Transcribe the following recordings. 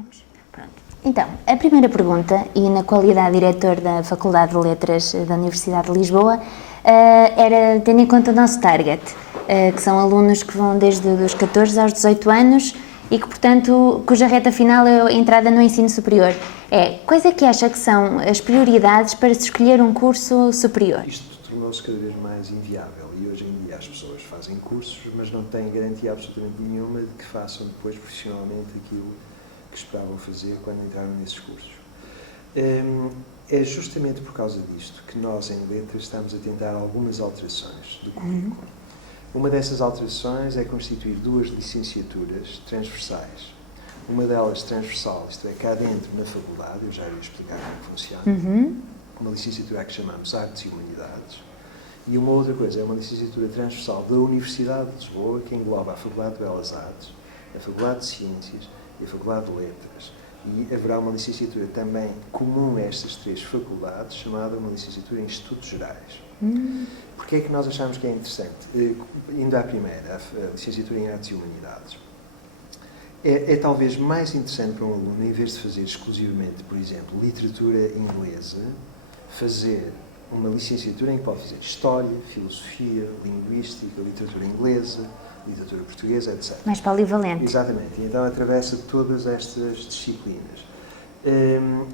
Podemos? Pronto. Então, a primeira pergunta, e na qualidade de diretor da Faculdade de Letras da Universidade de Lisboa, era tendo em conta o nosso target, que são alunos que vão desde os 14 aos 18 anos e que, portanto, cuja reta final é a entrada no ensino superior. Quais é que acha que são as prioridades para se escolher um curso superior? Isto tornou-se cada vez mais inviável e hoje em dia as pessoas fazem cursos, mas não têm garantia absolutamente nenhuma de que façam depois profissionalmente aquilo que esperavam fazer quando entraram nesses cursos. É justamente por causa disto que nós, em Letras, estamos a tentar algumas alterações do currículo. Uma dessas alterações é constituir 2 licenciaturas transversais. Uma delas transversal, isto é, cá dentro na faculdade, eu já ia explicar como funciona. Uma licenciatura que chamamos Artes e Humanidades. E uma outra coisa, é uma licenciatura transversal da Universidade de Lisboa, que engloba a Faculdade de Belas Artes, a Faculdade de Ciências e a Faculdade de Letras. E haverá uma licenciatura também comum a estas 3 faculdades, chamada uma licenciatura em Estudos Gerais. Porquê é que nós achamos que é interessante? Indo à primeira, a licenciatura em Artes e Humanidades. É talvez mais interessante para um aluno, em vez de fazer exclusivamente, por exemplo, literatura inglesa, fazer uma licenciatura em que pode fazer História, Filosofia, Linguística, Literatura Inglesa, Literatura Portuguesa, etc. Mais polivalente. Exatamente. E então atravessa todas estas disciplinas.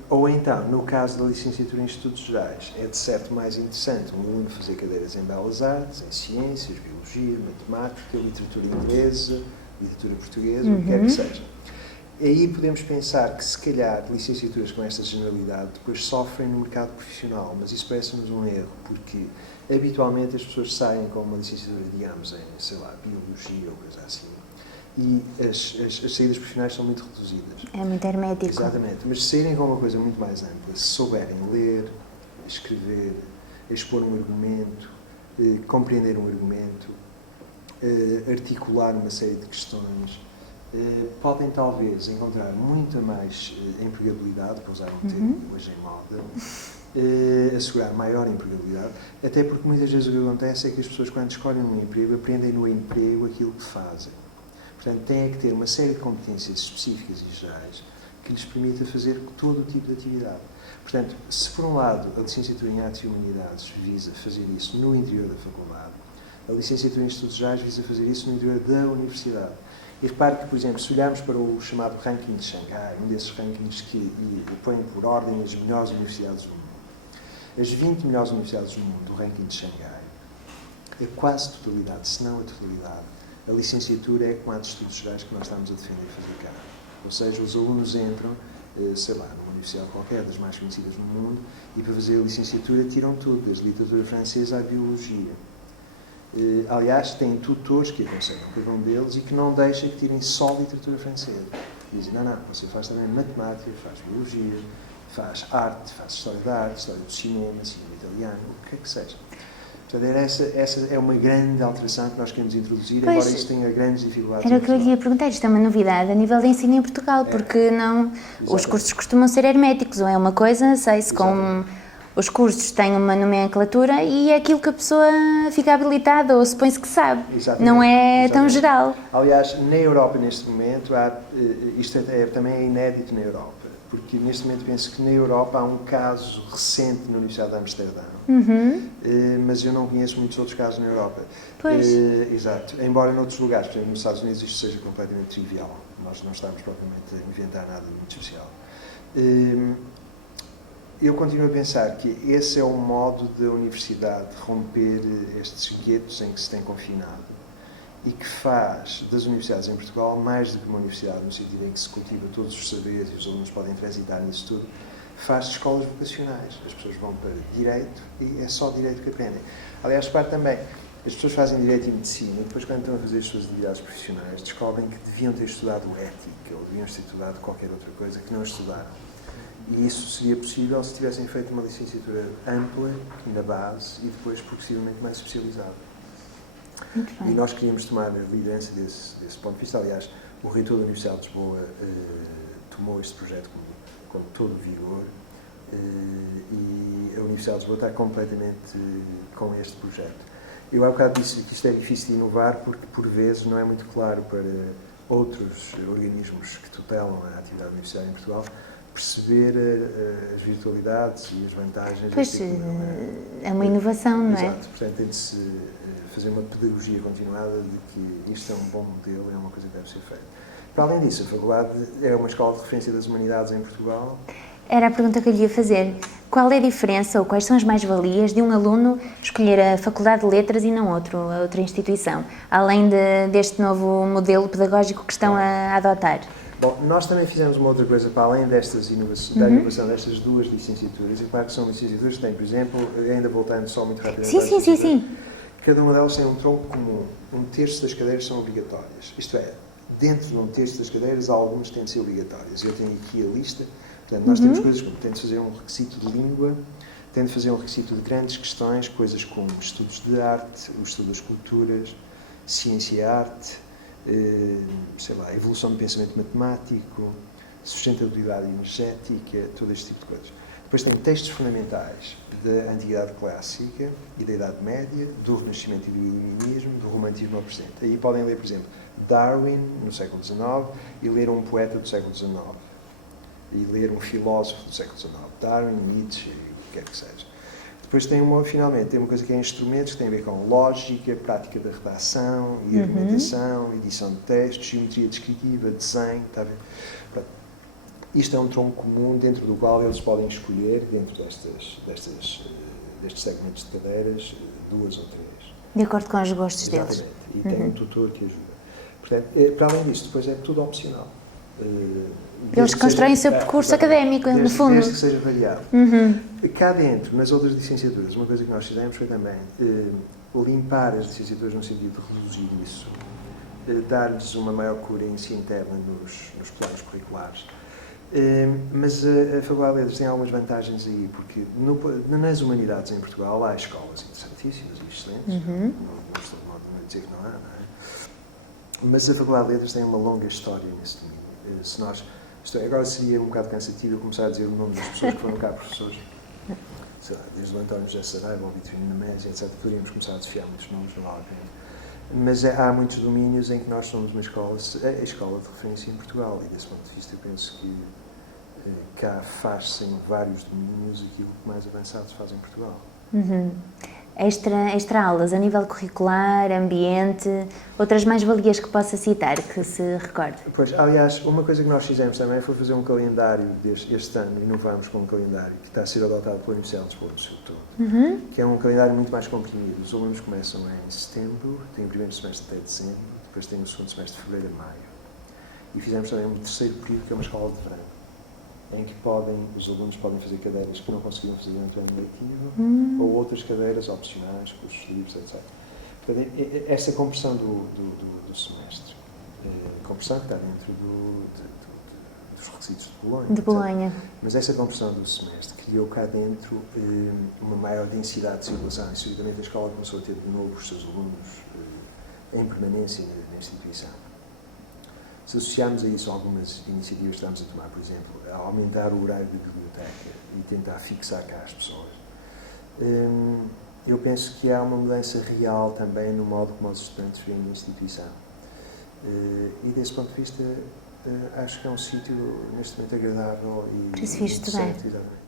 Ou então, no caso da licenciatura em Estudos Gerais, é de certo mais interessante um aluno fazer cadeiras em Belas Artes, em Ciências, Biologia, Matemática, Literatura Inglesa, Literatura Portuguesa, o que quer que seja. Aí podemos pensar que, se calhar, licenciaturas com esta generalidade depois sofrem no mercado profissional, mas isso parece-nos um erro, porque habitualmente as pessoas saem com uma licenciatura, digamos, em, sei lá, Biologia ou coisa assim, e as saídas profissionais são muito reduzidas. É muito hermético. Exatamente, mas se saírem com uma coisa muito mais ampla, se souberem ler, escrever, expor um argumento, compreender um argumento, articular uma série de questões, podem talvez encontrar muita mais empregabilidade, para usar um termo hoje em moda, assegurar maior empregabilidade, até porque muitas vezes o que acontece é que as pessoas, quando escolhem um emprego, aprendem no emprego aquilo que fazem. Portanto, têm que ter uma série de competências específicas e gerais que lhes permita fazer todo o tipo de atividade. Portanto, se por um lado a licenciatura em Artes e Humanidades visa fazer isso no interior da faculdade, a licenciatura em Estudos Gerais visa fazer isso no interior da universidade. E repare que, por exemplo, se olharmos para o chamado ranking de Xangai, um desses rankings que põe por ordem as melhores universidades do mundo, as 20 melhores universidades do mundo do ranking de Xangai, a quase totalidade, se não a totalidade, a licenciatura é com Artes e Estudos Gerais que nós estamos a defender fazer cá. Ou seja, os alunos entram, sei lá, numa universidade qualquer, das mais conhecidas no mundo, e para fazer a licenciatura tiram tudo, desde literatura francesa à biologia. Aliás, têm tutores que aconselham cada um deles e que não deixam que tirem só literatura francesa. Dizem, não, você faz também matemática, faz biologia, faz arte, faz história da arte, história do cinema italiano, o que é que seja. Portanto, essa é uma grande alteração que nós queremos introduzir, Pois, embora isto tenha grandes dificuldades. Era o que eu lhe ia perguntar, isto é uma novidade a nível de ensino em Portugal, porque não, os cursos costumam ser herméticos, ou é uma coisa, sei-se, com os cursos têm uma nomenclatura e é aquilo que a pessoa fica habilitada ou supõe-se que sabe. Exatamente. Não é tão geral. Aliás, na Europa, neste momento, isto também é inédito na Europa, porque neste momento penso que na Europa há um caso recente na Universidade de Amsterdão, mas eu não conheço muitos outros casos na Europa. Pois. Exato. Embora noutros lugares, por exemplo, nos Estados Unidos, isto seja completamente trivial. Nós não estamos propriamente a inventar nada de muito especial. Eu continuo a pensar que esse é o modo da universidade romper estes guetos em que se tem confinado e que faz das universidades em Portugal mais do que uma universidade, no sentido em que se cultiva todos os saberes e os alunos podem transitar nisso tudo, faz de escolas vocacionais. As pessoas vão para Direito e é só Direito que aprendem. Aliás, repare também, as pessoas fazem Direito e Medicina e depois, quando estão a fazer as suas atividades profissionais, descobrem que deviam ter estudado Ética ou deviam ter estudado qualquer outra coisa que não estudaram. E isso seria possível se tivessem feito uma licenciatura ampla, na base, e depois progressivamente mais especializada. Muito bem. E nós queríamos tomar a liderança desse ponto de vista. Aliás, o reitor da Universidade de Lisboa tomou este projeto com todo o vigor e a Universidade de Lisboa está completamente com este projeto. Eu há bocado disse que isto é difícil de inovar porque, por vezes, não é muito claro outros organismos que tutelam a atividade universitária em Portugal, perceber as virtualidades e as vantagens. Pois, é uma inovação, não é? Exato, portanto tem-de-se fazer uma pedagogia continuada de que isto é um bom modelo, é uma coisa que deve ser feita. Para além disso, a faculdade é uma escola de referência das humanidades em Portugal. Era a pergunta que eu lhe ia fazer. Qual é a diferença ou quais são as mais-valias de um aluno escolher a Faculdade de Letras e não outra instituição, além deste novo modelo pedagógico que estão a adotar? Bom, nós também fizemos uma outra coisa para além da inovação destas duas licenciaturas, e claro que são licenciaturas que têm, por exemplo, ainda voltando só muito rapidamente Sim. Cada uma delas tem um tronco comum. Um terço das cadeiras são obrigatórias. Isto é, dentro de um terço das cadeiras, algumas têm de ser obrigatórias. Eu tenho aqui a lista. Portanto, nós temos coisas como tem de fazer um requisito de língua, tem de fazer um requisito de grandes questões, coisas como estudos de arte, o estudo das culturas, ciência e arte, sei lá, evolução do pensamento matemático, sustentabilidade energética, todo este tipo de coisas. Depois tem textos fundamentais da Antiguidade Clássica e da Idade Média, do Renascimento e do Iluminismo, do Romantismo ao presente. Aí podem ler, por exemplo, Darwin, no século XIX, e ler um poeta do século XIX. E ler um filósofo do século XIX, Darwin, Nietzsche, o que quer que seja. Depois finalmente, tem uma coisa que é instrumentos, que tem a ver com lógica, prática da redação e argumentação, edição de textos, geometria descritiva, desenho, está a ver? Pronto. Isto é um tronco comum dentro do qual eles podem escolher, dentro destes segmentos de cadeiras, 2 ou 3. De acordo com os gostos Exatamente. deles. E tem um tutor que ajuda. Portanto, para além disto, depois é tudo opcional. Eles constroem o seu percurso académico, no fundo. Desde que seja variado. Cá dentro, nas outras licenciaturas, uma coisa que nós fizemos foi também limpar as licenciaturas no sentido de reduzir isso, dar-lhes uma maior coerência interna nos planos curriculares. Mas a Faculdade de Letras tem algumas vantagens aí, porque nas humanidades em Portugal há escolas interessantíssimas e excelentes, não estou de modo a dizer que não há, não é? Mas a Faculdade de Letras tem uma longa história nesse domínio. Agora seria um bocado cansativo eu começar a dizer o nome das pessoas que foram cá professores, sei lá, desde o António José Saraiva, o Vitorino Nemésio, etc. Poderíamos começar a desfiar muitos nomes, não vale a pena. Mas há muitos domínios em que nós somos uma escola, a escola de referência em Portugal, e desse ponto de vista eu penso que cá faz-se em vários domínios aquilo que mais avançado se faz em Portugal. Extra aulas, a nível curricular, ambiente, outras mais-valias que possa citar, que se recorde? Pois, aliás, uma coisa que nós fizemos também foi fazer um calendário este ano, inovamos com um calendário que está a ser adotado pela Universidade de Lisboa no seu todo, que é um calendário muito mais comprimido. Os alunos começam em setembro, têm o primeiro semestre até dezembro, depois têm o segundo semestre de fevereiro a maio. E fizemos também um terceiro período, que é uma escola de verão, em que os alunos podem fazer cadeiras que não conseguiram fazer durante o ano letivo, ou outras cadeiras opcionais, cursos livres, etc. Portanto, esta compressão do semestre, compressão que está dentro dos requisitos de Bolonha. De Bolonha. Mas essa compressão do semestre criou cá dentro uma maior densidade de circulação, e subitamente a escola começou a ter de novo os seus alunos em permanência na instituição. Se associarmos a isso algumas iniciativas que estamos a tomar, por exemplo, a aumentar o horário da biblioteca e tentar fixar cá as pessoas, eu penso que há uma mudança real também no modo como os estudantes veem a instituição. E desse ponto de vista, acho que é um sítio neste momento agradável e para se vir estudar. Exatamente.